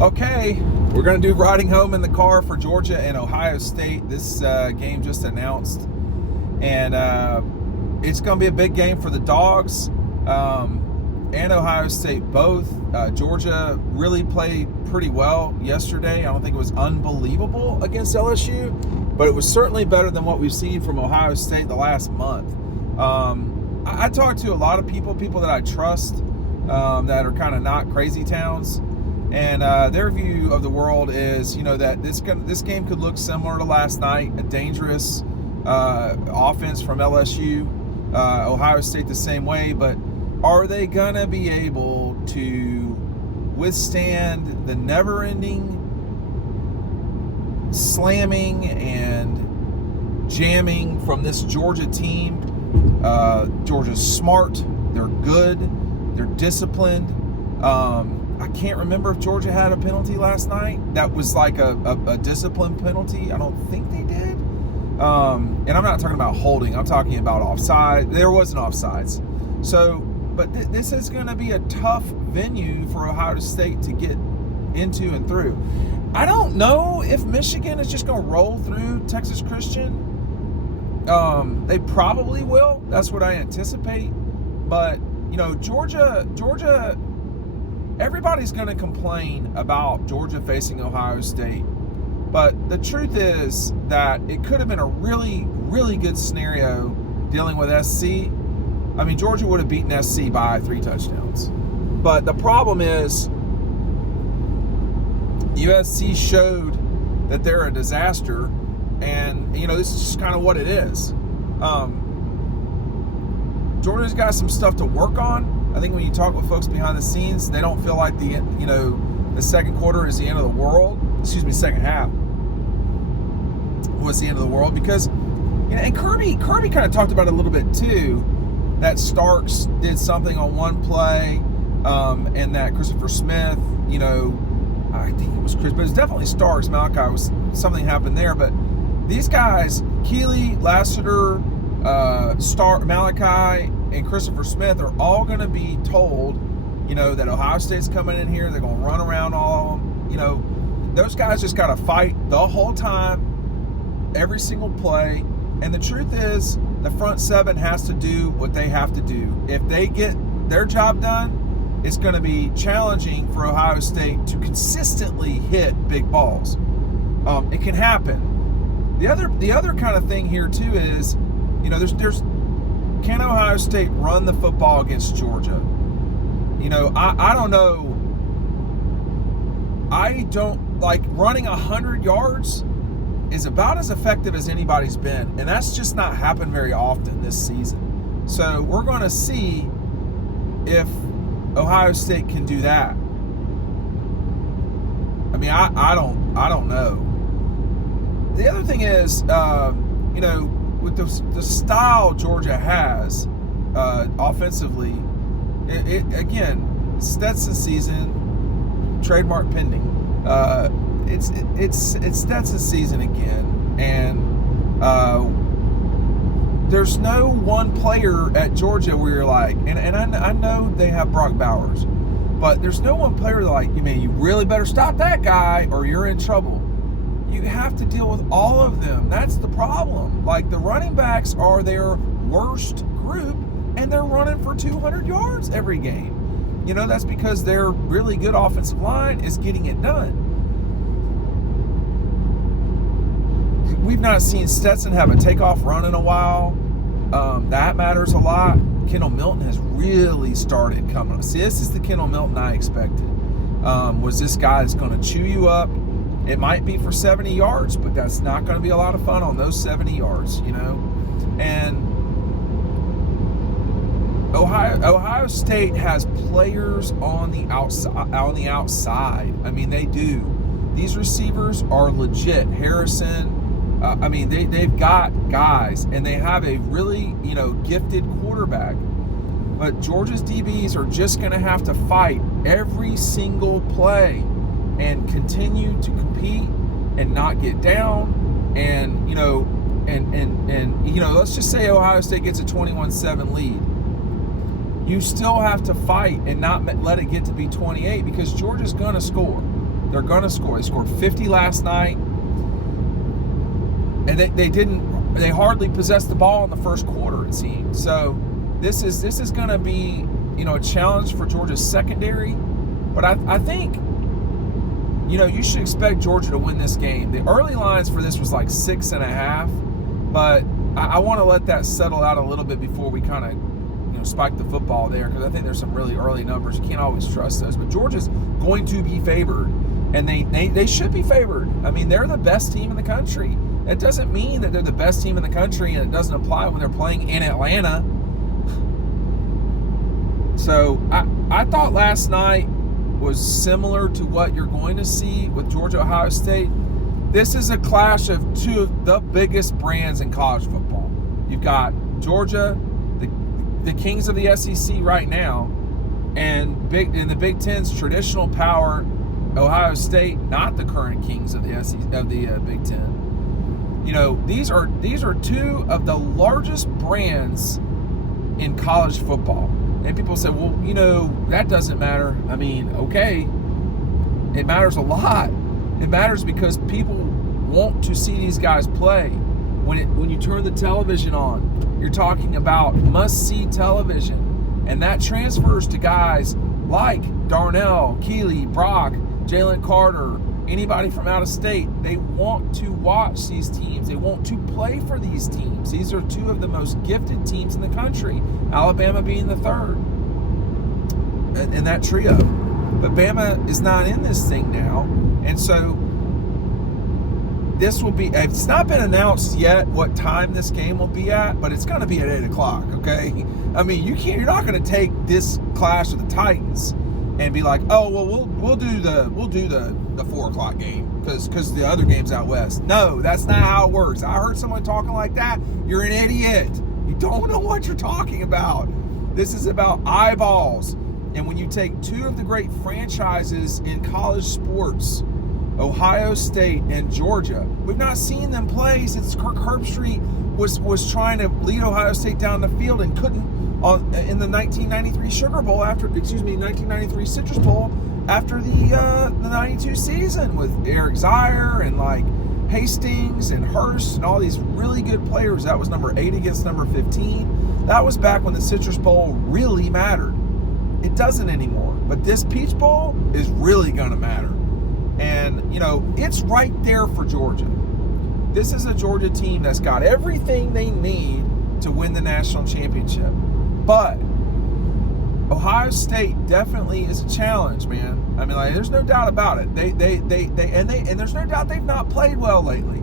Okay, we're going to do riding home in the car for Georgia and Ohio State. This game just announced, and it's going to be a big game for the Dogs and Ohio State both. Georgia really played pretty well yesterday. I don't think it was unbelievable against LSU, but it was certainly better than what we've seen from Ohio State the last month. I talked to a lot of people that I trust that are kind of not crazy towns. And their view of the world is, that this game could look similar to last night, a dangerous offense from LSU, Ohio State the same way, but are they going to be able to withstand the never-ending slamming and jamming from this Georgia team? Georgia's smart, they're good, they're disciplined. I can't remember if Georgia had a penalty last night that was like a discipline penalty. I don't think they did. And I'm not talking about holding. I'm talking about offside. There wasn't offsides. So, but this is going to be a tough venue for Ohio State to get into and through. I don't know if Michigan is just going to roll through Texas Christian. They probably will. That's what I anticipate. But, Georgia, everybody's going to complain about Georgia facing Ohio State. But the truth is that it could have been a really, really good scenario dealing with SC. I mean, Georgia would have beaten SC by 3 touchdowns. But the problem is USC showed that they're a disaster. And, this is just kind of what it is. Georgia's got some stuff to work on. I think when you talk with folks behind the scenes, they don't feel like the second quarter is the end of the world. Second half was the end of the world because, and Kirby kind of talked about it a little bit too, that Starks did something on one play, and that Christopher Smith, I think it was Chris, but it was definitely Starks. Something happened there, but these guys, Kelee, Lassiter, Malachi, and Christopher Smith are all going to be told, that Ohio State's coming in here. They're going to run around all of them. Those guys just got to fight the whole time, every single play. And the truth is, the front seven has to do what they have to do. If they get their job done, it's going to be challenging for Ohio State to consistently hit big balls. It can happen. The other kind of thing here too is, there's can Ohio State run the football against Georgia? I don't know. I don't like running 100 yards is about as effective as anybody's been, and that's just not happened very often this season. So we're going to see if Ohio State can do that. I mean, I don't know. The other thing is, with the style Georgia has offensively, it again, Stetson season, trademark pending. It's Stetson season again, and there's no one player at Georgia where you're like, and I know they have Brock Bowers, but there's no one player like, you really better stop that guy or you're in trouble. You have to deal with all of them. That's the problem. Like, the running backs are their worst group, and they're running for 200 yards every game. That's because their really good offensive line is getting it done. We've not seen Stetson have a takeoff run in a while. That matters a lot. Kendall Milton has really started coming. See, this is the Kendall Milton I expected. Was this guy that's going to chew you up? It might be for 70 yards, but that's not going to be a lot of fun on those 70 yards, And Ohio State has players on the outside. I mean, they do. These receivers are legit. Harrison, they've got guys, and they have a really, gifted quarterback. But Georgia's DBs are just going to have to fight every single play and continue to compete and not get down. And, let's just say Ohio State gets a 21-7 lead. You still have to fight and not let it get to be 28 because Georgia's going to score. They're going to score. They scored 50 last night, and they hardly possessed the ball in the first quarter, it seemed. So this is going to be, a challenge for Georgia's secondary. But I think, you should expect Georgia to win this game. The early lines for this was like 6.5, but I want to let that settle out a little bit before we kind of, spike the football there, because I think there's some really early numbers. You can't always trust those. But Georgia's going to be favored, and they should be favored. I mean, they're the best team in the country. That doesn't mean that they're the best team in the country, and it doesn't apply when they're playing in Atlanta. So I thought last night was similar to what you're going to see with Georgia-Ohio State. This is a clash of two of the biggest brands in college football. You've got Georgia, the kings of the SEC right now, and in the Big Ten's traditional power, Ohio State, not the current kings of the SEC, of the Big Ten. These are two of the largest brands in college football. And people say, well, that doesn't matter. I mean, okay, it matters a lot. It matters because people want to see these guys play. When you turn the television on, you're talking about must-see television. And that transfers to guys like Darnell, Kelee, Brock, Jalen Carter, anybody from out of state. They want to watch these teams. They want to play for these teams. These are two of the most gifted teams in the country, Alabama being the third in that trio. But Bama is not in this thing now. And so this will be, it's not been announced yet what time this game will be at, but it's going to be at 8 o'clock, okay? I mean, you're not going to take this clash of the Titans and be like, oh, well, we'll do the 4 o'clock game because the other game's out west. No, that's not how it works. I heard someone talking like that. You're an idiot. You don't know what you're talking about. This is about eyeballs. And when you take two of the great franchises in college sports, Ohio State and Georgia, we've not seen them play since Kirk Herbstreit was trying to lead Ohio State down the field and couldn't in the 1993 Sugar Bowl 1993 Citrus Bowl after the 92 season with Eric Zier and like Hastings and Hurst and all these really good players. That was number 8 against number 15. That was back when the Citrus Bowl really mattered. It doesn't anymore. But this Peach Bowl is really going to matter. And, it's right there for Georgia. This is a Georgia team that's got everything they need to win the national championship. But Ohio State definitely is a challenge, man. I mean, there's no doubt about it. And there's no doubt they've not played well lately.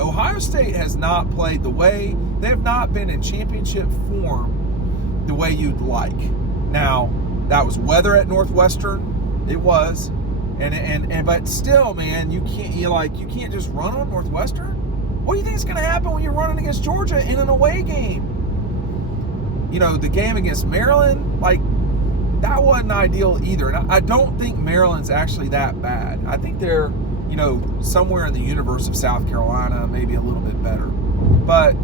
Ohio State has not played they have not been in championship form the way you'd like. Now, that was weather at Northwestern. It was. But still, man, you can't just run on Northwestern. What do you think is going to happen when you're running against Georgia in an away game? The game against Maryland, that wasn't ideal either. And I don't think Maryland's actually that bad. I think they're, somewhere in the universe of South Carolina, maybe a little bit better. But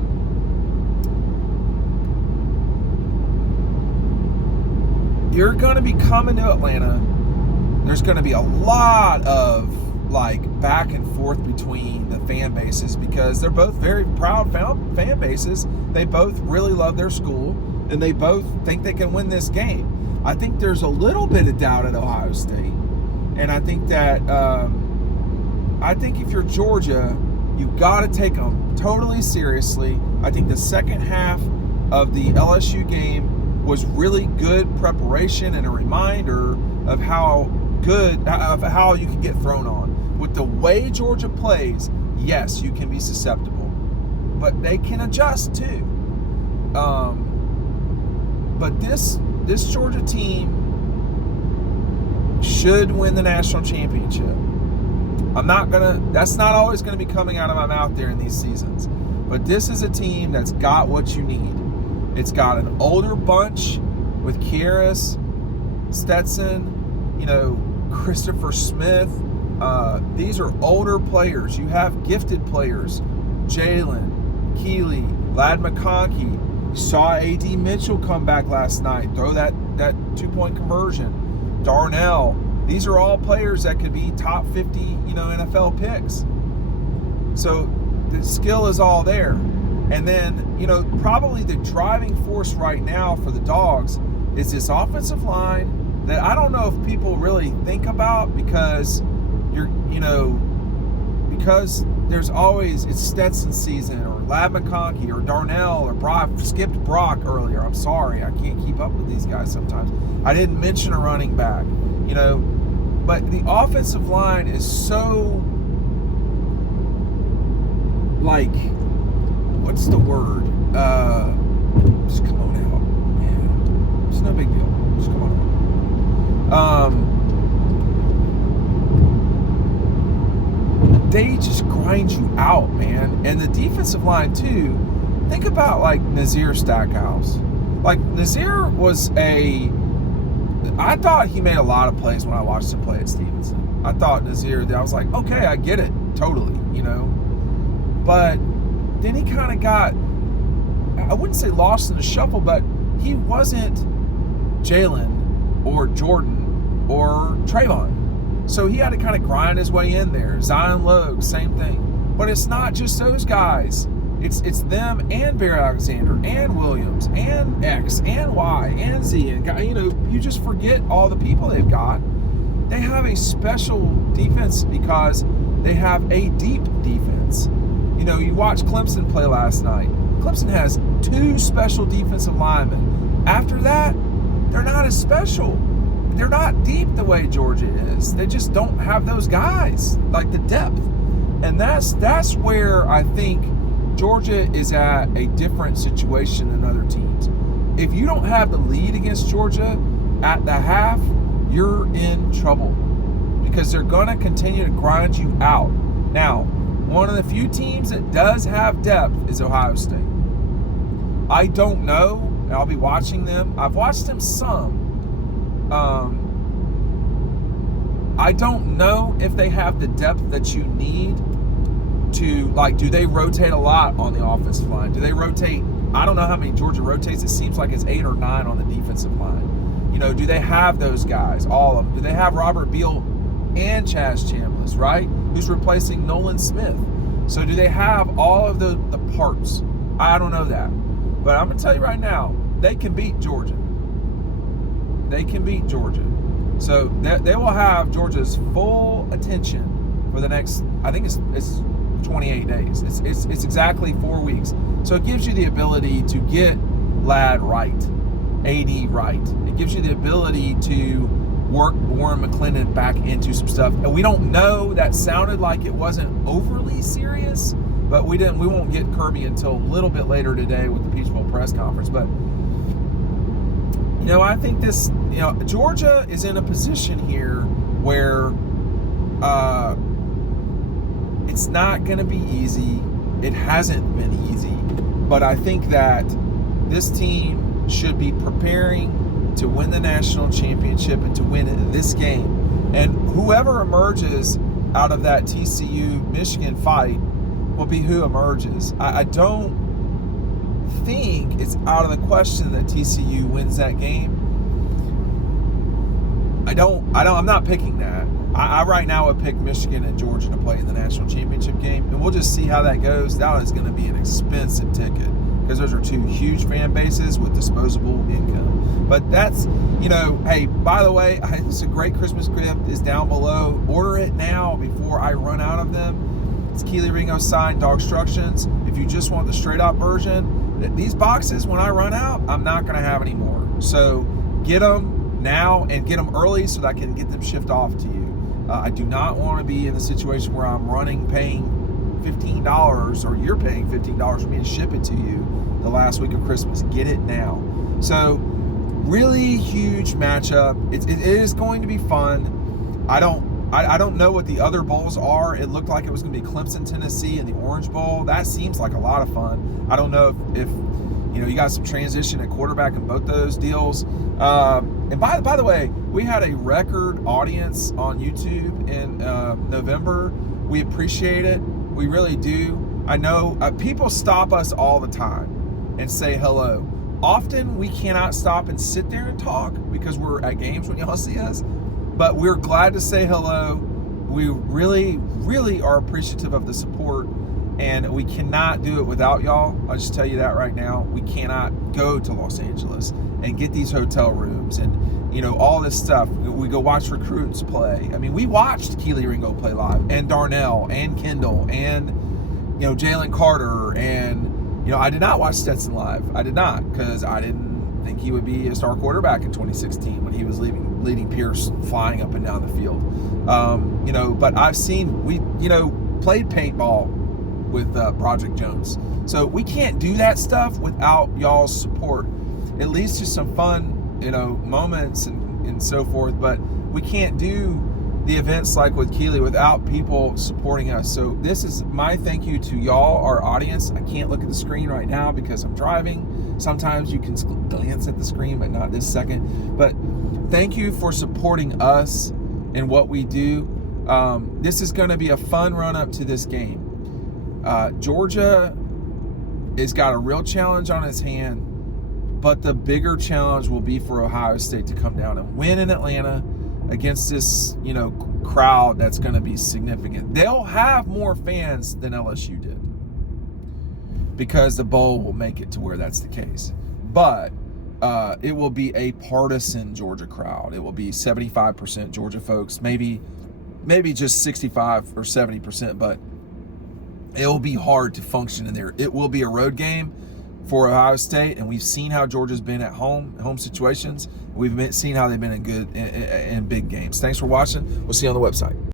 you're going to be coming to Atlanta. There's going to be a lot of back and forth between the fan bases because they're both very proud fan bases. They both really love their school and they both think they can win this game. I think there's a little bit of doubt at Ohio State. And I think that, if you're Georgia, you got to take them totally seriously. I think the second half of the LSU game was really good preparation and a reminder of how you can get thrown on. With the way Georgia plays, yes, you can be susceptible, but they can adjust too. But this Georgia team should win the national championship. That's not always gonna be coming out of my mouth during these seasons, but this is a team that's got what you need. It's got an older bunch with Kieris, Stetson, Christopher Smith. These are older players. You have gifted players. Jalen, Kelee, Ladd McConkey. You saw A.D. Mitchell come back last night, throw that 2-point conversion. Darnell, These are all players that could be top 50, NFL picks. So the skill is all there. And then, probably the driving force right now for the Dogs is this offensive line that I don't know if people really think about because because there's always, it's Stetson season or Lab McConkey or Darnell or Brock. Skipped Brock earlier. I'm sorry. I can't keep up with these guys sometimes. I didn't mention a running back, but the offensive line is so, what's the word? Just come on out. Yeah. It's no big deal. Just come on out. They just grind you out, man. And the defensive line, too. Think about, Nazir Stackhouse. Nazir was I thought he made a lot of plays when I watched him play at Stevenson. I thought Nazir, I was like, okay, I get it. Totally, But then he kind of got, I wouldn't say lost in the shuffle, but he wasn't Jalen or Jordan or Trayvon. So he had to kind of grind his way in there. Zion Logue, same thing. But it's not just those guys. It's them and Bear Alexander and Williams and X and Y and Z. And, you just forget all the people they've got. They have a special defense because they have a deep defense. You watch Clemson play last night. Clemson has 2 special defensive linemen. After that, they're not as special. They're not deep the way Georgia is. They just don't have those guys, the depth. And that's where I think Georgia is at a different situation than other teams. If you don't have the lead against Georgia at the half, you're in trouble because they're going to continue to grind you out. Now, one of the few teams that does have depth is Ohio State. I don't know, and I'll be watching them. I've watched them some. I don't know if they have the depth that you need to, do they rotate a lot on the offensive line? Do they rotate? I don't know how many Georgia rotates. It seems like it's 8 or 9 on the defensive line. Do they have those guys? All of them. Do they have Robert Beal and Chaz Chambliss, right? Who's replacing Nolan Smith? So do they have all of the parts? I don't know that. But I'm going to tell you right now, they can beat Georgia. They can beat Georgia. So they will have Georgia's full attention for the next, I think it's 28 days. It's exactly 4 weeks. So it gives you the ability to get Ladd right, AD right. It gives you the ability to work Warren McClendon back into some stuff. And we don't know, that sounded like it wasn't overly serious, but we won't get Kirby until a little bit later today with the Peach Bowl press conference. But I think this, Georgia is in a position here where it's not going to be easy. It hasn't been easy. But I think that this team should be preparing to win the national championship and to win this game. And whoever emerges out of that TCU-Michigan fight will be who emerges. I don't think it's out of the question that TCU wins that game. I'm not picking that. I right now would pick Michigan and Georgia to play in the national championship game, and we'll just see how that goes. That is going to be an expensive ticket because those are 2 huge fan bases with disposable income. But that's, hey, by the way, it's a great Christmas gift is down below. Order it now before I run out of them. It's Kelee Ringo-Signed DAWGSTRUCTIONs. If you just want the straight up version, these boxes, when I run out, I'm not going to have any more. So get them now and get them early so that I can get them shipped off to you. I do not want to be in the situation where I'm paying $15 or you're paying $15 for me to ship it to you the last week of Christmas. Get it now. So really huge matchup. It is going to be fun. I don't know what the other bowls are. It looked like it was going to be Clemson, Tennessee, and the Orange Bowl. That seems like a lot of fun. I don't know if you got some transition at quarterback in both those deals. And by the way, we had a record audience on YouTube in November. We appreciate it. We really do. I know people stop us all the time and say hello. Often we cannot stop and sit there and talk because we're at games when y'all see us. But we're glad to say hello. We really, really are appreciative of the support, and we cannot do it without y'all. I'll just tell you that right now. We cannot go to Los Angeles and get these hotel rooms and, you know, all this stuff. We go watch recruits play. I mean, we watched Kelee Ringo play live, and Darnell, and Kendall, and, you know, Jalen Carter, and, you know, I did not watch Stetson live. I did not, because I didn't think he would be a star quarterback in 2016 when he was leading Pierce flying up and down the field. You know, but I've seen, we, you know, played paintball with Project Jones. So we can't do that stuff without y'all's support. It leads to some fun, you know, moments and so forth, but we can't do the events like with Kelee without people supporting us. So this is my thank you to y'all, our audience. I can't look at the screen right now because I'm driving. Sometimes you can glance at the screen, but not this second. But thank you for supporting us and what we do. This is going to be a fun run up to this game. Georgia has got a real challenge on its hand, but the bigger challenge will be for Ohio State to come down and win in Atlanta against this, you know, crowd that's going to be significant. They'll have more fans than LSU did because the bowl will make it to where that's the case. But it will be a partisan Georgia crowd. It will be 75% Georgia folks, maybe just 65 or 70%, but it will be hard to function in there. It will be a road game for Ohio State, and we've seen how Georgia's been at home situations. We've seen how they've been in big games. Thanks for watching. We'll see you on the website.